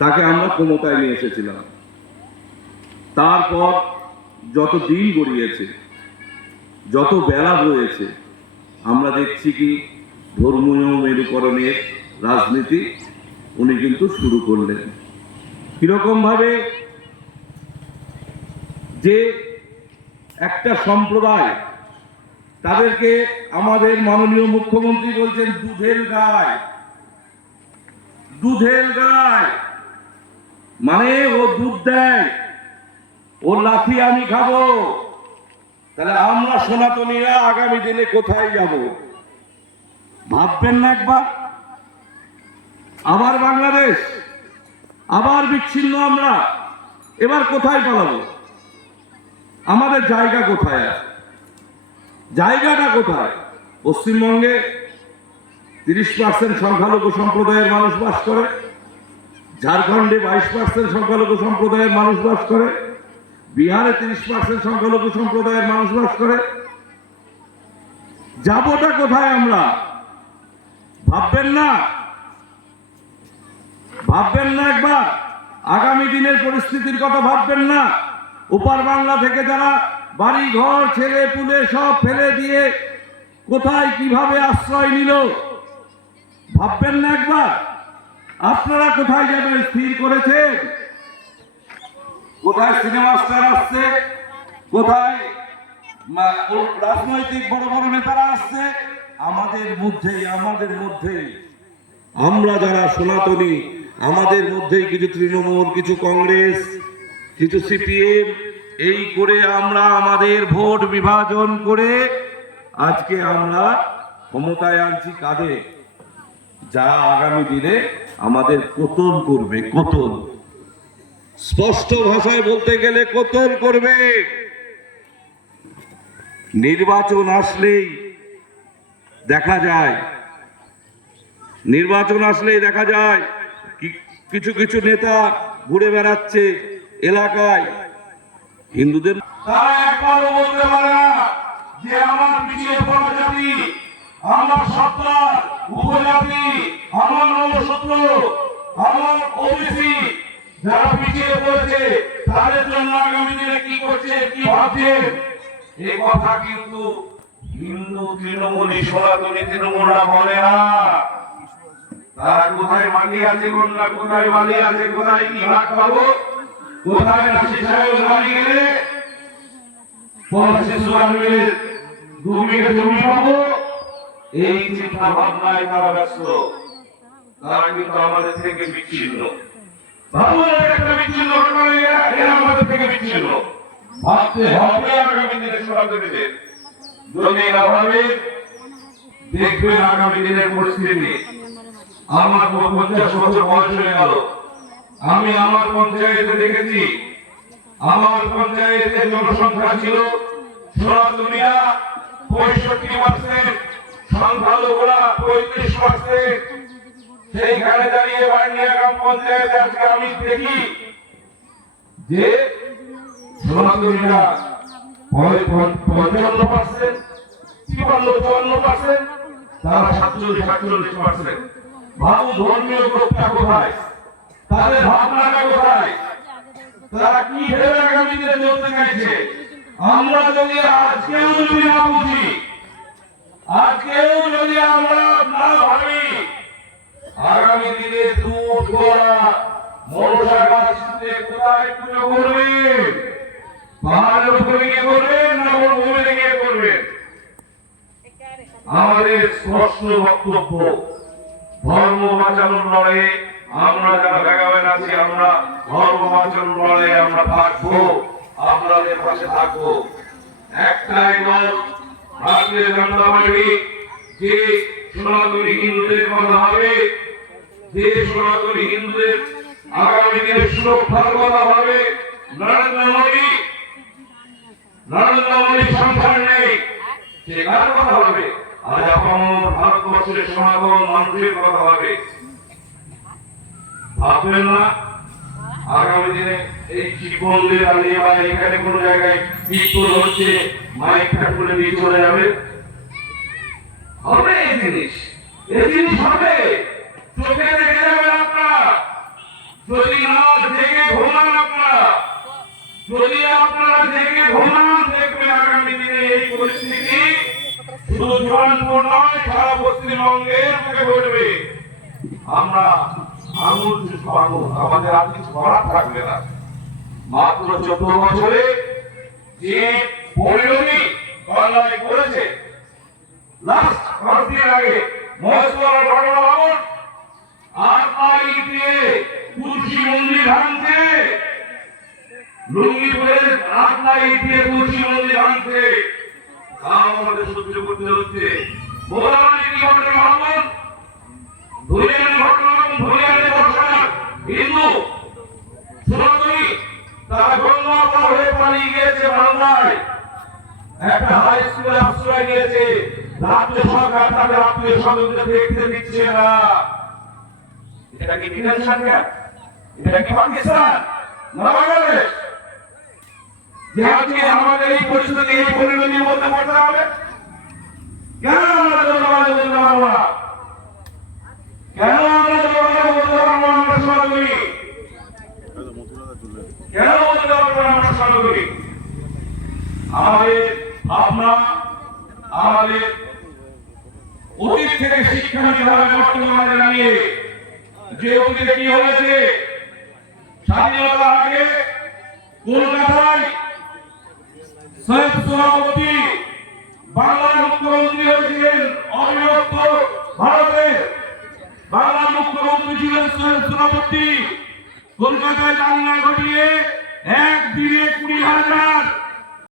তাকে আমরা ক্ষমতায় নিয়ে এসেছিলাম। তারপর যত দিন গড়িয়েছে, যত বেলা হয়েছে, আমরা দেখছি কি ধর্মীয় মেরুকরণের রাজনীতি উনি কিন্তু শুরু করলেন। কিরকম ভাবে যে একটা সম্প্রদায়, তাদেরকে আমাদের মাননীয় মুখ্যমন্ত্রী বলছেন দুধের গায়। দুধের গায় মানে ও দুধ দেয়, ওর লাথি আমি খাবো। তাহলে আমরা সনাতনীরা আগামী দিনে কোথায় যাব? ভাববেন না একবার? আবার বাংলাদেশ, আবার বিচ্ছিন্ন আমরা, এবার কোথায় পালাবো? আমাদের জায়গা কোথায় আছে? জায়গাটা কোথায়? পশ্চিমবঙ্গে 30% সংখ্যালঘু সম্প্রদায়ের মানুষ বাস করে, ঝাড়খণ্ডে 22% সংখ্যালঘু সম্প্রদায়ের মানুষ বাস করে, বিহারে 30% সংখ্যালঘু সম্প্রদায়ের মানুষ বাস করে। যাবোটা কোথায় আমরা? ভাববেন না? ভাববেন না একবার? আগামী দিনের পরিস্থিতির কথা ভাববেন না? ওপার বাংলা থেকে যারা বাড়ি ঘর ছেলে পুলে সব ফেলে দিয়ে কোথায় কিভাবে আশ্রয় নিল, ভাববেন না একবার? আপনারা কোথায় যাবেন স্থির করেছেন? কোথায় সিনেমা স্টার আসছে, কোথায় রাজনৈতিক বড় বড় নেতারা আসছে? আমাদের মধ্যেই আমরা যারা সনাতনী, আমাদের মধ্যেই কিছু তৃণমূল, কিছু কংগ্রেস, কিছু সিপিএম, এই করে আমরা আমাদের ভোট বিভাজন করে আজকে আমরা ক্ষমতায় আনছি কাদের? যারা আগামী দিনে আমাদের কোতল করবে। কোতল, স্পষ্ট ভাষায় বলতে গেলে কোতল করবে। নির্বাচন আসলেই দেখা যায়, কিছু কিছু নেতা ঘুরে বেড়াচ্ছে এলাকায় হিন্দুদের। তারা একবারও বলতে পারে না যে আমার পিছিয়ে পড়া জাতি, আমার সত্তার উপজাতি, আমার নবশূদ্র, আমার ওবিসি যারা পিছিয়ে পড়েছে, তাদের জন্য আগামী দিনে কি করছে, কি ভাবছে, এই কথা কিন্তু হিন্দু তৃণমূলী সনাতনী তৃণমূলরা বলে না। তারা কোথায় মাটি আছে, কোথায় বালি আছে, কোথায় কি ভাগ পাবো, কোথায় রাশি সাহেব বাড়ি গেলে 2 বিঘা জমি পাবো, এই চিন্তা ভাবনায় তারা ব্যস্ত। তারা কিন্তু আমাদের থেকে বিচ্ছিন্ন। একটা বিচ্ছিন্ন এরা আমাদের থেকে বিচ্ছিন্ন। ভাবতে হবে আগামী দিনে সনাতনীদের। যদি না ভাবে, দেখবেন আগামী দিনের পরিস্থিতি। আমার 50 বছর বয়স হয়ে গেল, আমি আমার পঞ্চায়েতে দেখেছি, আমার পঞ্চায়েতে জনসংখ্যা ছিল সনাতনীরা 65%, সংখ্যালঘুরা 35%। সেইখানে দাঁড়িয়ে বাড়িয়াগ্রাম পঞ্চায়েতে আজকে আমি দেখি যে সনাতনীরা 55%, 54%, তারা 47-48%। ভাবু ধর্মীয় গ্রুপটা কোথায়? তাদের ভাবনাটা কোথায়? তারা কি ভেবে আগামী দিনে চলতে চাইছে? আমরা যদি আজকেও যদি না বুঝি, আজকেও যদি আমরা না ভাবি, আগামী দিনে দুধ গড়া মনসা গাছতে কোথায় পুজো করবে? পাহাড়ের উপরে গিয়ে করবেন না মরুভূমিতে গিয়ে করবেন? আমাদের স্পষ্ট বক্তব্য, ধর্ম বাঁচানোর লড়াইয়ে আমরা যারা ভেগাবেন আছি, আমরা ধর্ম বাঁচানোর লড়াইয়ে আমরা থাকবো, আপনাদের পাশে থাকবো। একটাই দল, ভারতীয় জনতা পার্টি, যে সনাতনী হিন্দুদের কথা হবে, যে সনাতনী হিন্দুদের আগামী দিনের সুরক্ষার কথা হবে। নরেন্দ্র মোদী সংখ্যা নেই, সে কার কথা হবে? আজ আপামর ভারতবর্ষের সনাতন মানুষের কথা হবে। ভাববেন না আগামী দিনে এই শিবমন্দির আলিয়ে বা এখানে কোন জায়গায় কীর্তন হচ্ছে, মাইকটা খুলে দিয়ে চলে যাবে? হবে এই জিনিস হবে, চোখে দেখে যাবেন আপনারা, যদি না জেগে ঘুমান আপনারা, যদি আপনারা জেগে ঘুমান, দেখবেন আগামী দিনে এই পরিস্থিতি শুধু জোরানপুর নয়, সারা পশ্চিমবঙ্গের মুখে ঘটবে। আমরা আঙুল চুষবো, আমাদের আর কিছু করার থাকবে না। মাত্র 14 বছরে যে পরিণতি বাংলায় করেছে, লাস্ট 5 দিন আগে মহেশতলা ঘটনা ভাবুন, আর আইতে তুলসী মন্দির ভাঙছে, লুঙ্গিপুরের আটলাই দিয়ে তুলসী মন্দির ভাঙছে, তাও আমাদের সহ্য করতে হচ্ছে। বোলানি কি ঘটনা ভাবুন, ধুলিয়ানের ঘটনা, ধুলিয়ানের বর্ষার হিন্দু সনাতনী তারা গঙ্গা পার হয়ে পালিয়ে গিয়েছে বাংলায়, একটা হাই স্কুলে আশ্রয় নিয়েছে, রাজ্য সরকার তাদের আত্মীয় স্বজনদের দেখতে দিচ্ছে না। এটা কি ডিটেনশন ক্যাম্প? এটা কি পাকিস্তান না বাংলাদেশ? যে আজকে আমাদের এই পরিস্থিতি, এই পরিণতির মধ্যে পড়তে হবে? কেন আমরা জনগণকে বলতে পারবো না? কেন আমরা জনগণকে বলতে পারবো না আমরা সনাতনী? কেন বলতে পারবো না আমরা সনাতনী? আমাদের ভাবনা, আমাদের অতীত থেকে শিক্ষা নিতে হবে বর্তমানে দাঁড়িয়ে। যে অতীতে কি হয়েছে, স্বাধীনতার আগে কলকাতায় সৈয়দ সোহরাওয়ার্দী বাংলার মুখ্যমন্ত্রী হয়েছিলেন, অবিভক্ত ভারতের বাংলার মুখ্যমন্ত্রী ছিলেন সৈয়দ সোহরাওয়ার্দী। কলকাতায় দাঙ্গা ঘটিয়ে একদিনে 20,000